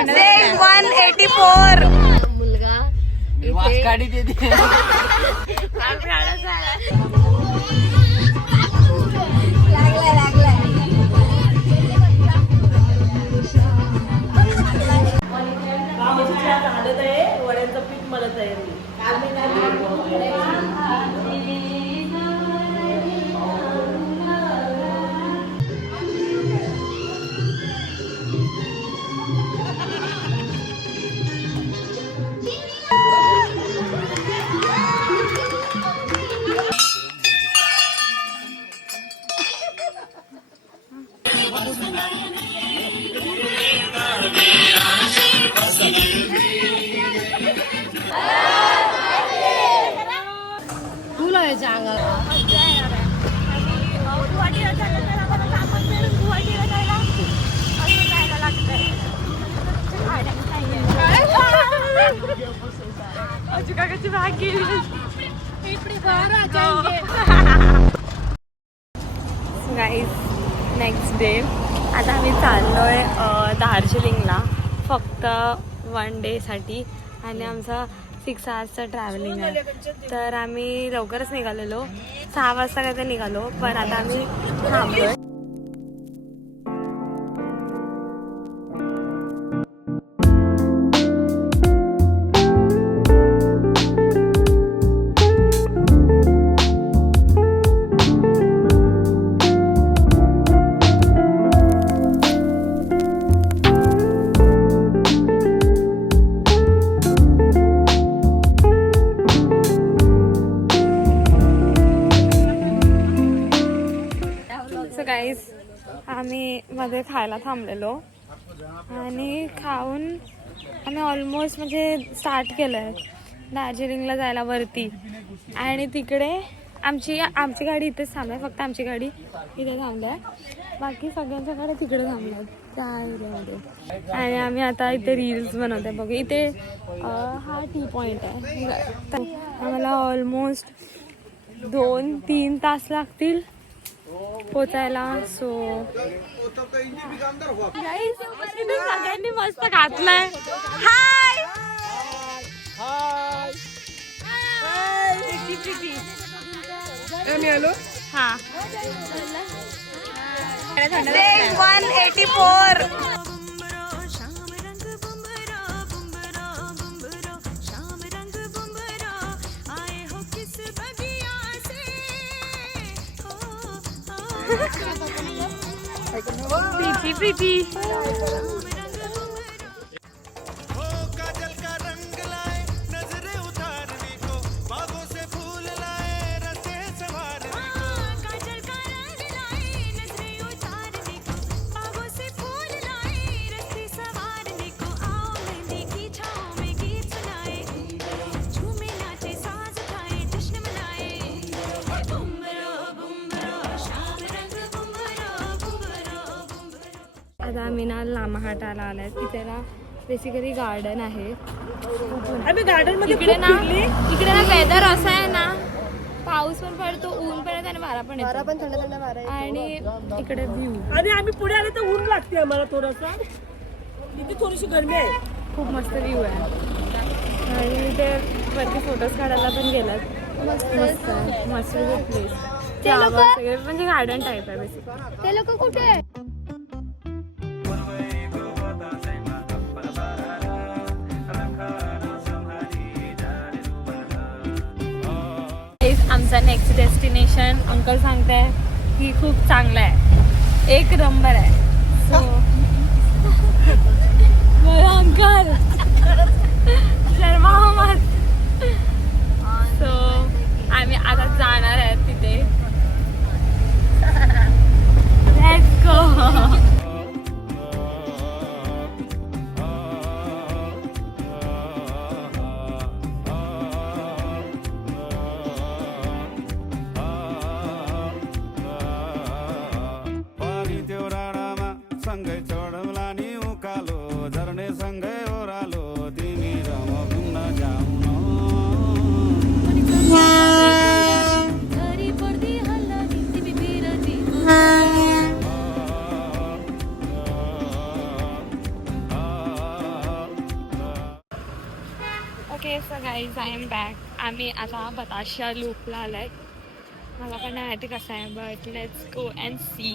184 मुलगा वासकाडी देते. लागलाय वड्यांचं पीठ मला तयारी. तुला याच्या अंगाला गाईज नेक्स्ट डे आता आम्ही चाललोय दार्जिलिंगला फक्त 1 डेसाठी आणि आमचा 6 आवर्सचा ट्रॅव्हलिंग आहे. तर आम्ही लवकरच निघालेलो 6 वाजता काय ते निघालो पण आता आम्ही थांबलोय. गाईज आम्ही मध्ये खायला थांबलेलो आणि खाऊन आम्ही ऑलमोस्ट म्हणजे स्टार्ट केलं आहे दार्जिलिंगला जायला वरती. आणि तिकडे आमची गाडी इथेच थांबली आहे, फक्त आमची गाडी इथे थांबली आहे, बाकी सगळ्यांच्या गाड्या तिकडे थांबल्या आहेत त्या एरियामध्ये. आणि आम्ही आता इथे रील्स बनवत आहे. बघू इथे हा टी पॉईंट आहे. आम्हाला ऑलमोस्ट 2-3 तास लागतील पोचायला. सो सगळ्यांनी मस्त घातलंय. हाय हा 184 प्रीति प्रीति आता आम्ही ना लामाहाटाला आलाय. तिथे ना बेसिकली गार्डन आहे. आम्ही गार्डन मध्ये इकडे ना वेदर असं आहे ना, पाऊस पण पडतो, ऊन पण येतो आणि वारा पण येतो, पण थंड थंड वारा आणि इकडे व्ह्यू. आणि आम्ही पुढे आले तर ऊन लागते आम्हाला थोडंसं. इथे थोडीशी गरमी आहे. खूप मस्त व्ह्यू आहे. आणि ते वरती फोटोज काढायला पण गेलात. मस्त मस्त प्लेस. सगळे म्हणजे गार्डन टाईप आहे बेसिकली. ते लोक कुठे आहे? आमचा नेक्स्ट डेस्टिनेशन अंकल सांगताय की खूप चांगलं आहे, 1 नंबर आहे. सो अंकल शर्मा मत. सो आम्ही आता जाणार आहे तिथे. Let's go. संग चढवला नि उकालो झरणे संग ओरालो तिमी रम घुम्न जाऊ आय एम बॅक. आम्ही आता बताशा लूपला आलाय. मला पण नाही माहिती कसं आहे, but let's go and see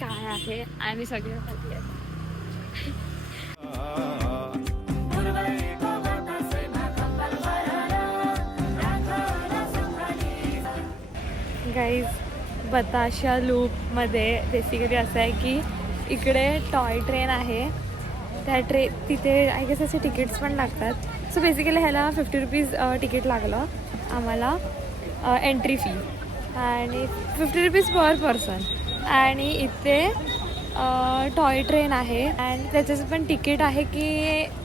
काय आहे. आम्ही सगळे खाली आहे. गाईज, बताशा लूपमध्ये बेसिकली असं आहे की इकडे टॉय ट्रेन आहे. त्या तिथे आय गेस असे तिकीट्स पण लागतात. सो बेसिकली ह्याला 50 रुपीज तिकीट लागलं आम्हाला, एंट्री फी, आणि 50 रुपीज पर पर्सन. आणि इथे टॉय ट्रेन आहे आणि त्याचं पण तिकीट आहे की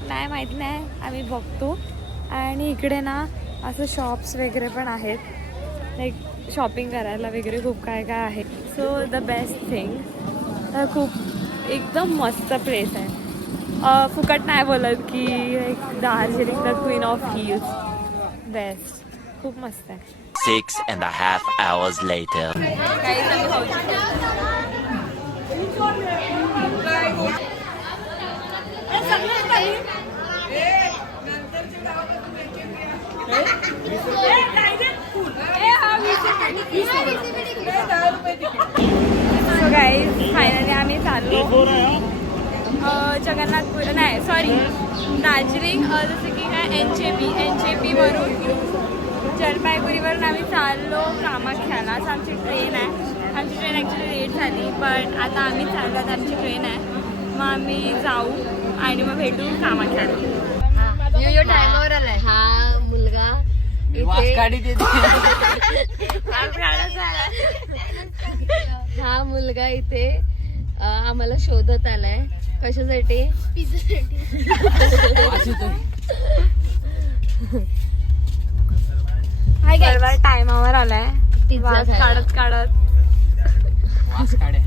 नाही माहीत नाही, आम्ही बघतो. आणि इकडे ना असं शॉप्स वगैरे पण आहेत, लाईक शॉपिंग करायला वगैरे खूप काय काय आहे. सो द बेस्ट थिंग, खूप एकदम मस्त प्लेस आहे. फुकट नाही बोलत की Darjeeling the queen of hills, best, खूप मस्त आहे. 6.5 hours later. So guys, finally आम्ही चाललो जगन्नाथपूर, नाही सॉरी दार्जिलिंग, जसं की काय NJP जलपाईगुडीवरून आम्ही चाललो कामाख्यालाच. आमची ट्रेन आहे. आमची ट्रेन ॲक्च्युली लेट झाली, पण आता आम्ही चाललो, आता आमची ट्रेन आहे. मग आम्ही जाऊ आणि मग भेटू कामाख्याला. टायमावर आलाय हा मुलगा. वासकाडीत येते. हा मुलगा इथे आम्हाला शोधत आलाय. कशासाठी? बरोबर टायमावर आलाय. पिझ्झा काढत काढत वासकाड्या.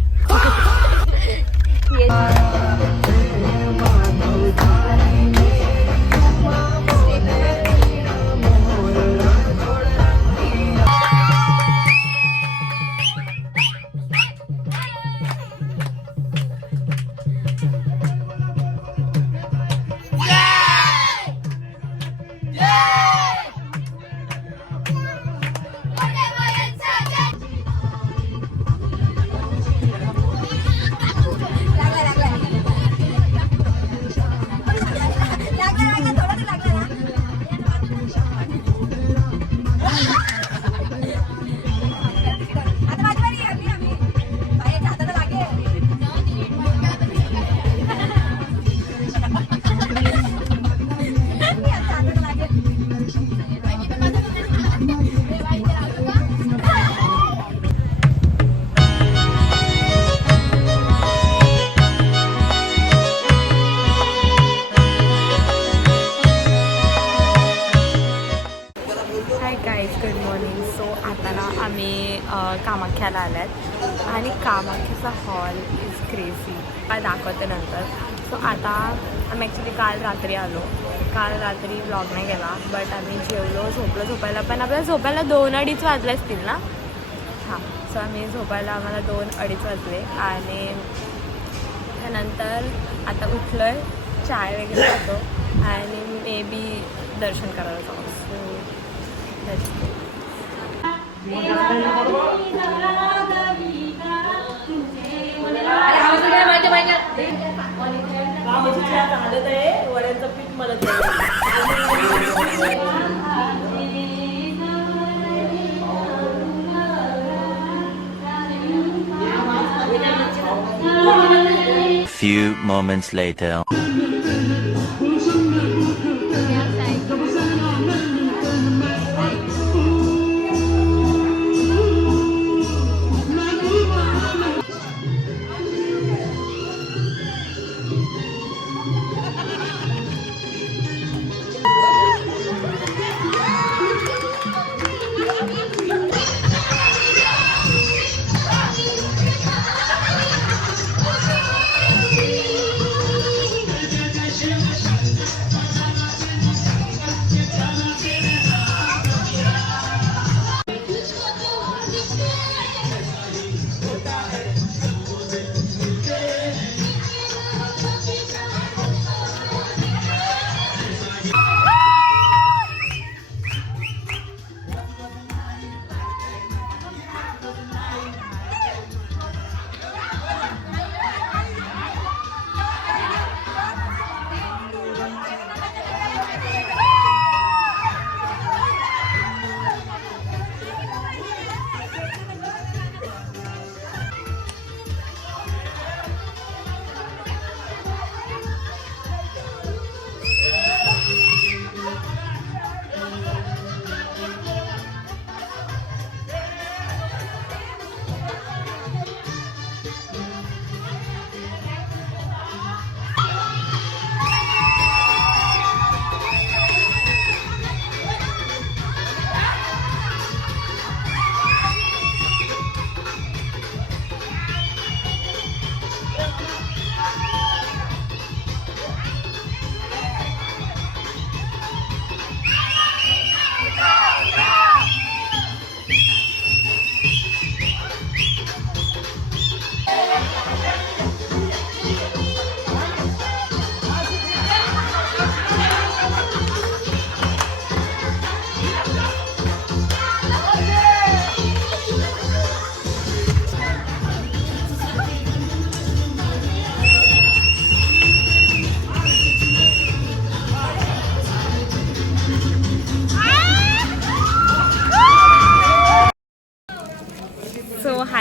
Good morning. सो आता ना आम्ही कामाख्याला आलो आहेत आणि कामाख्याचा हॉल इज क्रेझी, दाखवते नंतर. सो आता आम्ही ॲक्च्युली काल रात्री आलो. काल रात्री व्लॉग नाही केला, बट आम्ही जेवलो, झोपायला पण आपल्याला झोपायला 2-2:30 वाजले असतील ना. हां, सो आम्ही झोपायला आम्हाला 2-2:30 वाजले. आणि त्यानंतर आता उठलो आहे, चाय वगैरे खातो आणि मे बी दर्शन करायला जाऊ. सो लेट्स गो. वड्यांचं पीठ मला Few moments later.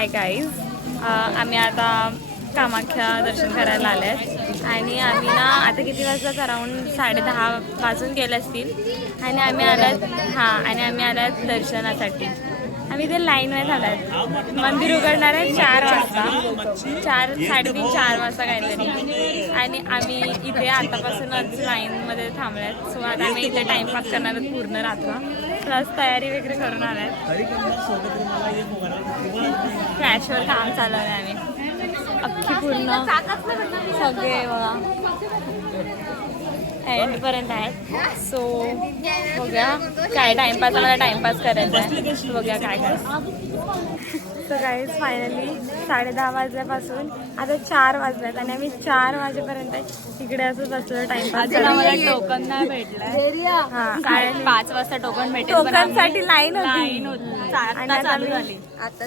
Hi guys, आम्ही आता कामाख्या दर्शन करायला आले आहेत आणि आम्ही ना आता किती वाजता अराऊंड 10:30 वाजून गेले असतील आणि आम्ही आल्यात दर्शनासाठी. आम्ही ते लाईनवर आलात. मंदिर उघडणार आहे 4 वाजता, 3:30-4 वाजता काहीतरी, आणि आम्ही इथे आतापासूनच लाईनमध्ये थांबल्यात. सो आता आम्ही इथे टाइमपास करणार आहोत पूर्ण रात्र, प्लस तयारी वगैरे करून आल्यात. क्रॅशवर काम चालू आहे. आम्ही अख्खी पूर्ण सगळे बघा एंडपर्यंत आहेत. सो बघूया काय टाइमपास, आम्हाला टाइमपास करायचा आहे. बघूया काय करायचं. सो गाईज फायनली 10:30 वाजल्यापासून आता 4 वाजल्यात आणि आम्ही 4 वाजेपर्यंत इकडे असं बसलो टाइमपास. आम्हाला टोकन नाही भेटलंय. हा 5 वाजता टोकन भेटेल. टोकनसाठी लाईन होती आता चालू झाली. आता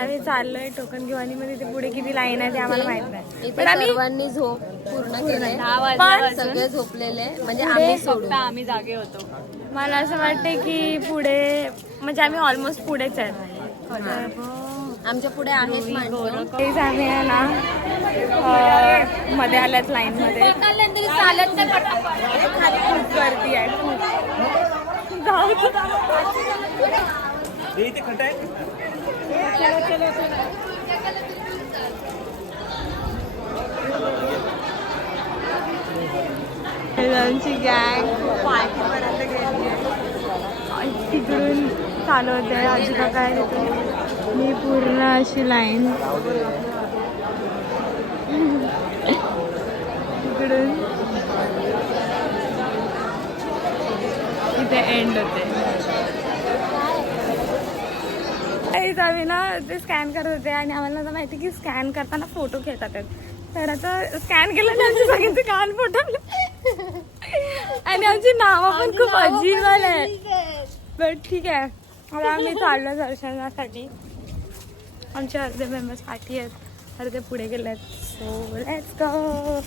आम्ही चाललोय टोकन घेऊन आणि मग तिथे पुढे किती लाईन आहे ते आम्हाला माहित नाही. इथे सर्वांनी झोप पूर्ण केले. पण सगळे झोपलेले, म्हणजे आम्ही फक्त आम्ही जागे होतो. मला असं वाटतंय की पुढे म्हणजे आम्ही ऑलमोस्ट पुढेच आहेत. आमच्या पुढे आहेत माणसं. तेच आम्ही आहे ना मध्ये आल्यात लाईन मध्ये. चालत खाली खूप गर्दी आहे, खूप आमची गँग पार्टीपर्यंत गेली आहे. तिकडून चालू होते आजी काका तिथून मी पूर्ण अशी लाईन तिकडून इथे एंड होते. आम्ही ना ते स्कॅन करत होते आणि आम्हाला आता माहिती की स्कॅन करताना फोटो घेतात. तर आता स्कॅन केलं ना आमचे सगळ्यांचे कान फोटो आणि आमची नावं पण खूप अजीब आहे. बट ठीक आहे, आता आम्ही चाललो दर्शनासाठी. आमचे अर्धे मेंबर्स पाठी आहेत, अर्धे पुढे गेले आहेत. So let's go.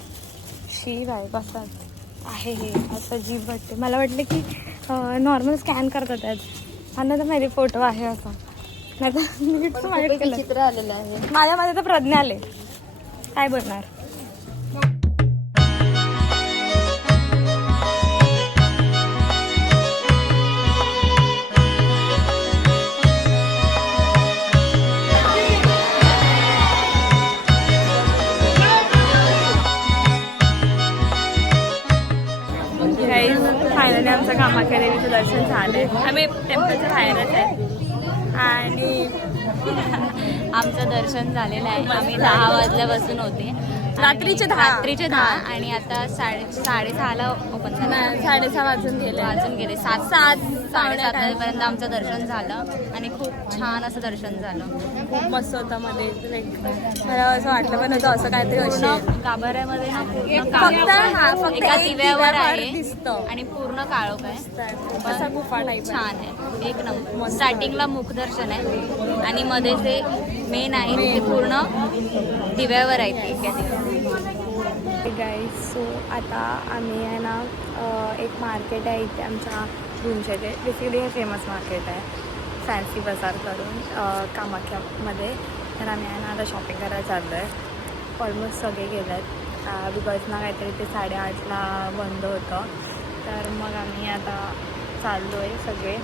शी बाय बसत आहे हे असं अजीब वाटते. मला वाटलं की नॉर्मल स्कॅन करतात आहेत आणि तर माझे फोटो आहे असं. नाही तर नीटच वाईट केलं. चित्र आलेलं आहे. माझ्यामध्ये तर प्रज्ञा आले, काय बोलणार. फायनली आमचं कामाख्या देवीचं दर्शन झालंय. आम्ही टेम्पलच्या बाहेरच आहे आणि आमचं दर्शन झालेलं आहे. आम्ही 10 वाजल्यापासून होते. रात्रीचे 10 आणि आता 6:30ला ओपन झालं. 6:30 वाजून गेले. 7:30 पर्यंत आमचं दर्शन झालं आणि खूप छान असं दर्शन झालं. खूप मस्त होतं. मध्ये मला असं वाटलं पण होतं असं काहीतरी असेल. गाभाऱ्यामध्ये ना फक्त एका दिव्यावर आहे दिसतं आणि पूर्ण काळोख आहे. असा गुफा टाईप छान आहे, एक नंबर. स्टार्टिंगला मुखदर्शन आहे आणि मध्ये जे मेन आहे ते पूर्ण दिव्यावर आहे ते. गाईज, सो आता आम्ही आहे ना एक मार्केट आहे इथे आमच्या रूमच्या इथे. बेसिकली हे फेमस मार्केट आहे फॅन्सी बाजार करून कामाख्यामध्ये. तर आम्ही आहे ना आता शॉपिंग करायला चाललो आहे. ऑलमोस्ट सगळे गेले आहेत बिकॉज ना काहीतरी ते 8:30ला बंद होतं. तर मग आम्ही आता चाललो आहे, सगळे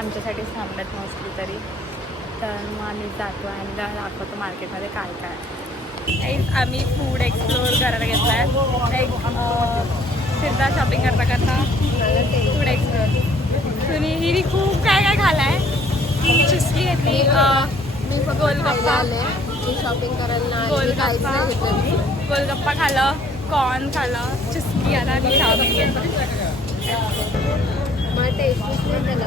आमच्यासाठीच थांबल्यात मोस्टली तरी. तर मग आम्ही जातो आणि दाखवतो मार्केटमध्ये काय काय. आम्ही फूड एक्सप्लोअर करायला घेतला आहे. लाईक फिरता शॉपिंग करता करता फूड एक्सप्लोअर. तुम्ही हिरी खूप काय काय खाल्लं आहे. चिस्की घेतली, मी फक्त गोलगप्पा शॉपिंग करायला गोलगप्पा खाल्लं, कॉर्न खाल्लं, चिस्की आला आणि चाऊमिन घेतलं. मग टेस्टच नाही त्याला.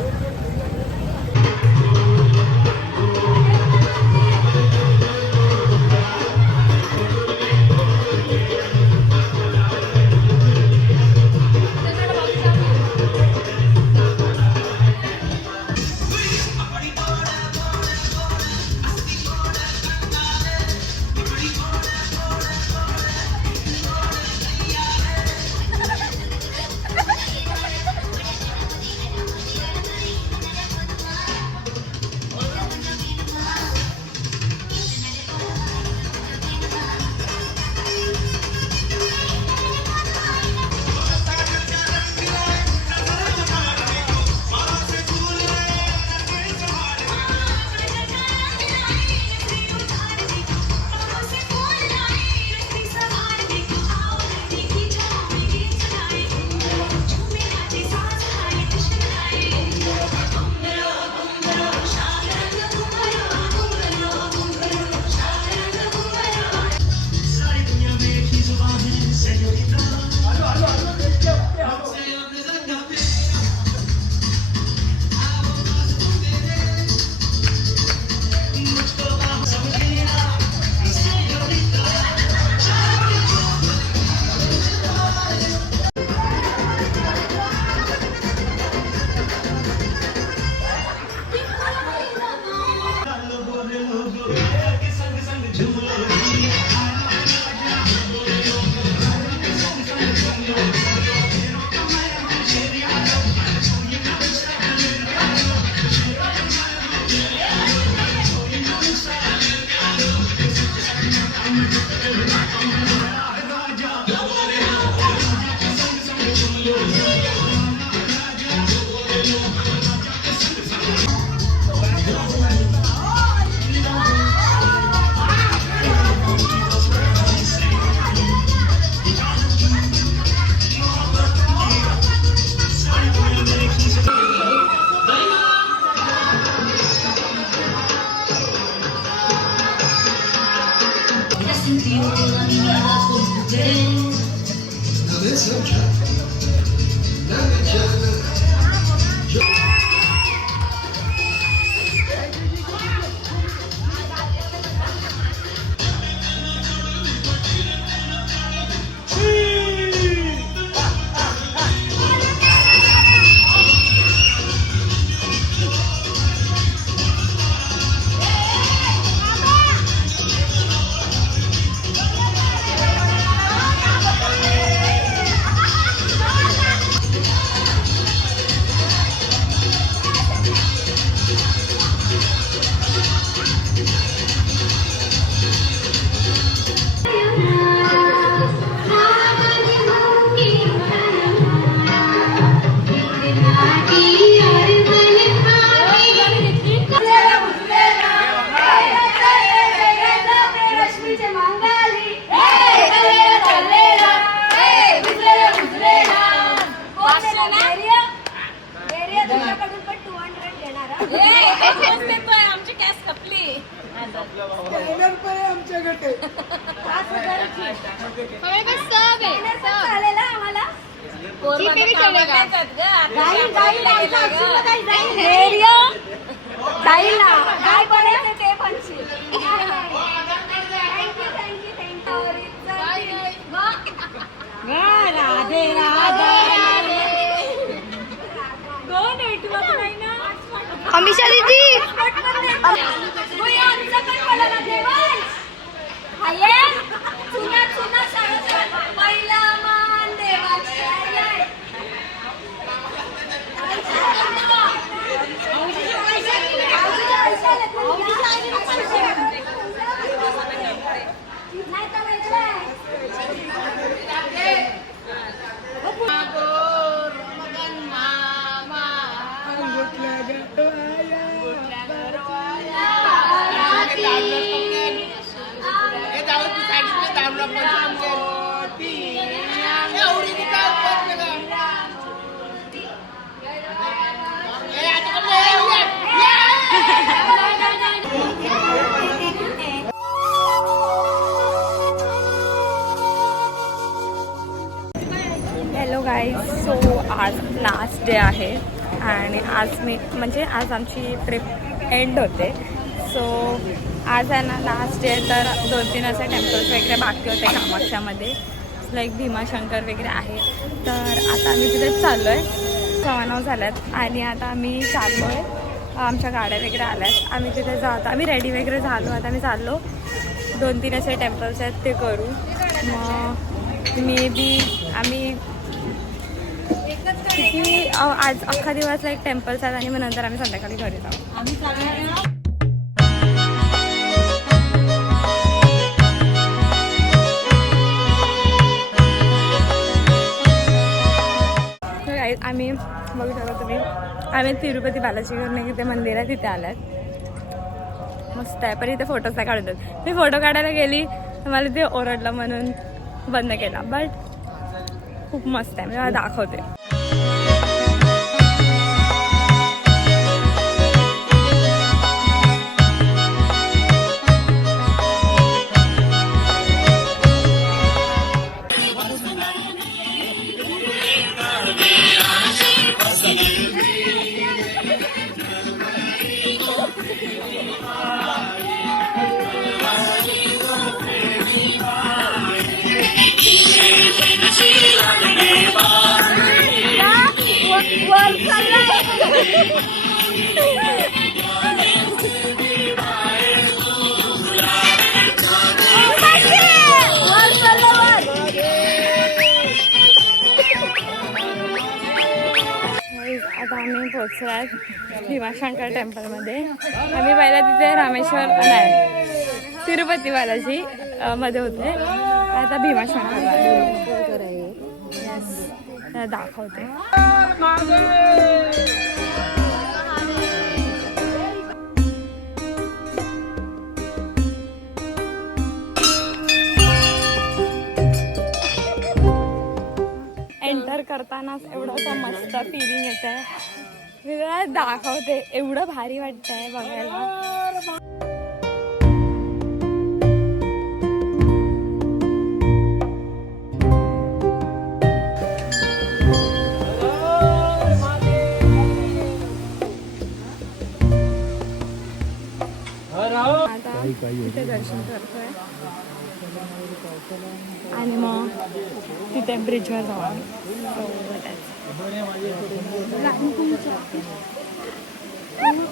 आमची कॅश खपली. काय बनायचं ते बनशील. राधे राधा अमिषा दीदी हॅलो गाईज, सो आज लास्ट डे आहे आणि आज आमची ट्रिप एंड होते. सो आज आहे ना लास्ट डे, तर 2-3 असे टेम्पल्स वगैरे बाकी होते कामाक्षामध्ये, लाईक भीमाशंकर वगैरे आहे. तर आता आम्ही तिथेच चाललो आहे, 9:15 झाल्यात आणि आता आम्ही चाललो आहे. आमच्या गाड्या वगैरे आल्यात, आम्ही तिथे जातो. आम्ही रेडी वगैरे झालो, आता आम्ही चाललो. 2-3 असे टेम्पल्स आहेत ते करू. मग मे बी आम्ही किती आज अख्खा दिवस लाईक टेम्पल्स आहेत आणि मग नंतर आम्ही संध्याकाळी घरी जाऊ. आम्ही बघू शकता तुम्ही, आम्ही तिरुपती बालाजी करून तिथे मंदिर आहे तिथे आल्यात. मस्त आहे, पण इथे फोटोज नाही काढतात. मी फोटो काढायला गेली तर मला ते ओरडलं म्हणून बंद केला. बट खूप मस्त आहे, मी मला दाखवते. आता आम्ही पोहोचलोय भीमाशंकर टेम्पलमध्ये. आम्ही पहिला तिथे रामेश्वर नाही तिरुपती बालाजी मध्ये होते, आता भीमाशंकरला दाखवते. एंटर करतानाच एवढं मस्त फिलिंग येत आहे, मी तुला दाखवते. एवढं भारी वाटतंय बघायला. आता तिथे दर्शन करतोय आणि मग तिथे ब्रिजवर जाऊ आम्ही.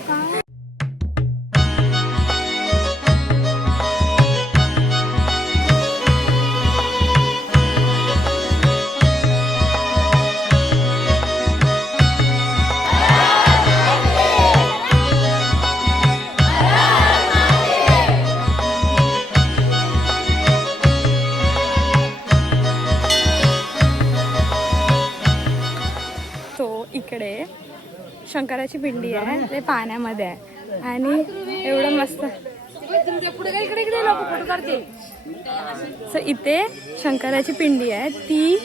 काय इकडे शंकराची पिंडी आहे, ते पाण्यामध्ये आहे आणि एवढं मस्त. सो इथे शंकराची पिंडी आहे, ती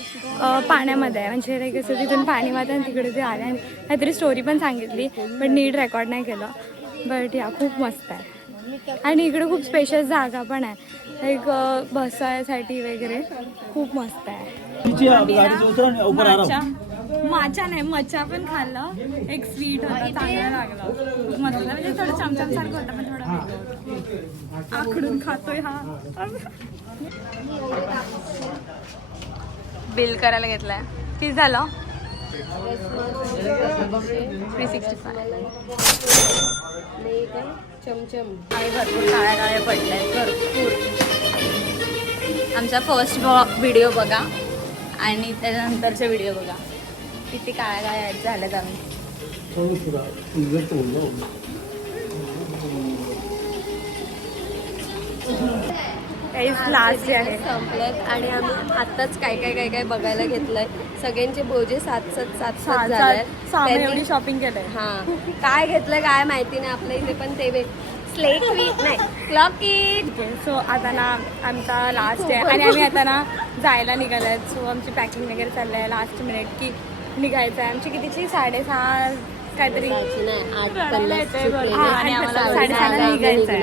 पाण्यामध्ये आहे. म्हणजे कसं तिथून पाणी वाहतं आणि तिकडे ते आले आणि काहीतरी स्टोरी पण सांगितली, पण नीट रेकॉर्ड नाही केलं. बट या खूप मस्त आहे आणि इकडे खूप स्पेशल जागा पण आहे, लाईक बसायसाठी वगैरे खूप मस्त आहे. माचा नाही, मचा पण खाल्लं, एक स्वीट होता, चांगला लागला, मस्त. म्हणजे थोडं चमचम सारखं होतं, पण थोडं आखडून खातोय हा. बिल करायला घेतलाय, किती झालं? 365. चमचम काही भरपूर काळ्या काळ्या पडल्या भरपूर. आमचा फर्स्ट व्हिडिओ बघा आणि त्याच्यानंतरचे व्हिडिओ बघा, किती काळ्या काळ्या ॲड झाल्यात आम्ही. लास्ट आहे संपल्यात आणि आम्ही आत्ताच काय काय काय बघायला घेतलंय. सगळ्यांचे बोजे 7 एवढी शॉपिंग केलंय. हा, काय घेतलंय काय माहिती नाही आपल्या इथे, पण ते स्लेट नाही क्लॉक इट. सो आता ना आमचा लास्ट आहे आणि आम्ही आता ना जायला निघालोय. सो आमची पॅकिंग वगैरे चाललं आहे, लास्ट मिनिट की निघायचं आहे. आमची कितीची 6:30 काहीतरी आणि आम्हाला 6:30 निघायचं आहे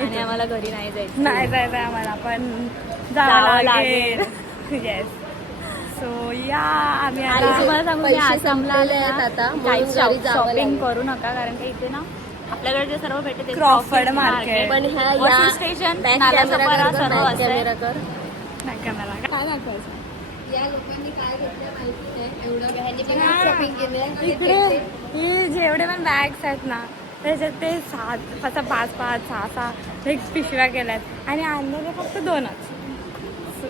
आणि आम्हाला घरी नाही जायचं. नाही जायचं आहे आम्हाला, पण जावं लागेल. येस. सो या आम्ही पैसे संपलेले आहेत आता, काही शॉपिंग करू नका, कारण की इथे ना आपल्याकडे जे सर्व भेटते ते क्रॉफर्ड मार्केट, पण स्टेशन काय दाखवायचं या लोकांनी काय घेतलं माहिती नाही, एवढं शॉपिंग केलं. इकडे ही जेवढे पण बॅग्स आहेत ना त्याच्यात ते 5-5, 6 एक पिशव्या केल्यात आणि आणलेले फक्त 2च.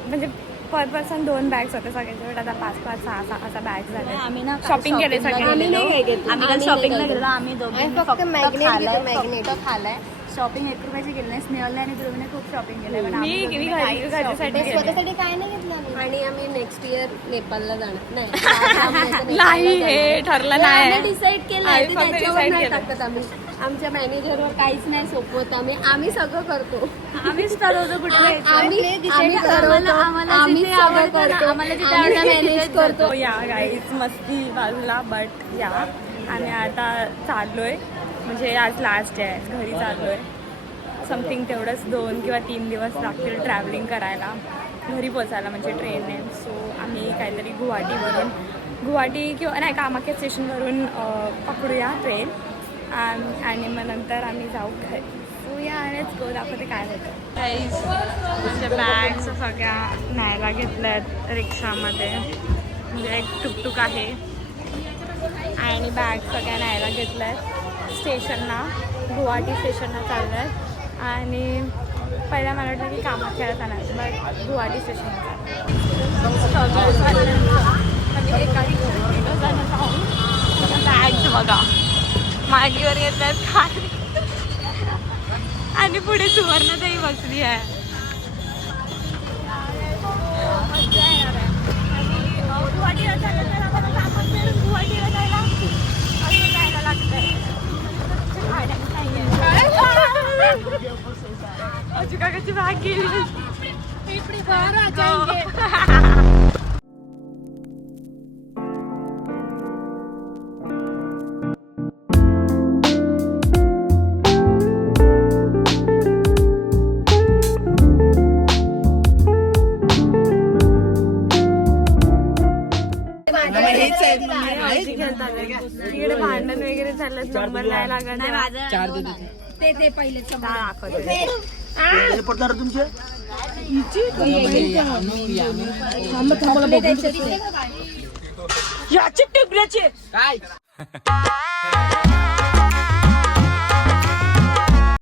म्हणजे पर पर्सन 2 बॅग्स होते सगळ्यांचे, आता 5-5, 6 असा बॅग झाले. आम्ही ना शॉपिंग केले सगळे. आम्ही काल शॉपिंगला गेलो, आम्ही दोघांनी फक्त खाल्लाय. शॉपिंग 1 रुपयाची केली नाही. स्नेहलने आणि ध्रुवने खूप शॉपिंग केलंय, पण आम्ही घरच्यासाठी केले. स्वतःसाठी काय नाही घेतलं आणि आम्ही नेक्स्ट इयर नेपाळला जाणार नाही, हे ठरलं नाही. डिसाईड केलं, आम्ही फक्त त्याच्यावर decide नाही केलं. टाकत आम्ही. आमच्या मॅनेजरवर काहीच नाही सोपवत, आम्ही सगळं करतो. आम्हीच ठरवतो कुठे आम्ही ठरवतो, आम्ही सगळं करतो, आम्ही मॅनेज करतो. या गाईच मस्ती बाजूला. बट या आम्ही आता चाललोय, म्हणजे आज लास्ट आहे, घरी चाललोय. समथिंग तेवढंच 2 किंवा 3 दिवस लागतील ट्रॅव्हलिंग करायला, घरी पोचायला म्हणजे ट्रेनने. सो आम्ही काहीतरी गुवाहाटी किंवा नाही कामाख्या स्टेशनवरून पकडूया ट्रेन आणि मग नंतर आम्ही जाऊ घरी. सो या लेट्स गो, दाखवते काय होतं. गाईज म्हणजे बॅग्स सगळ्या न्यायला घेतल्या आहेत रिक्षामध्ये, म्हणजे एक टुकटुक आहे आणि बॅग सगळ्या न्यायला घेतल्या आहेत स्टेशनला. गुवाहाटी स्टेशनला चाललं आहे आणि पहिला मला वाटतं की कामाख्याला जाणार, बट गुवाहाटी स्टेशनला बॅग्स बघा मांडीवर येतात खाली आणि पुढे सुवर्णताई बसली आहे. मजा येणार आहे. आणि गुवाहाटीला चाललं तर आम्हाला गुवाहाटीला जायला असं जायला लागतंय. अजुकाकाची बॅग गेली. तिकडे भांडण वगैरे झालं, नंबर नाही लागणार. ते पहिले दाखवते. पडणार तुमचे याचे टेबलाचे काय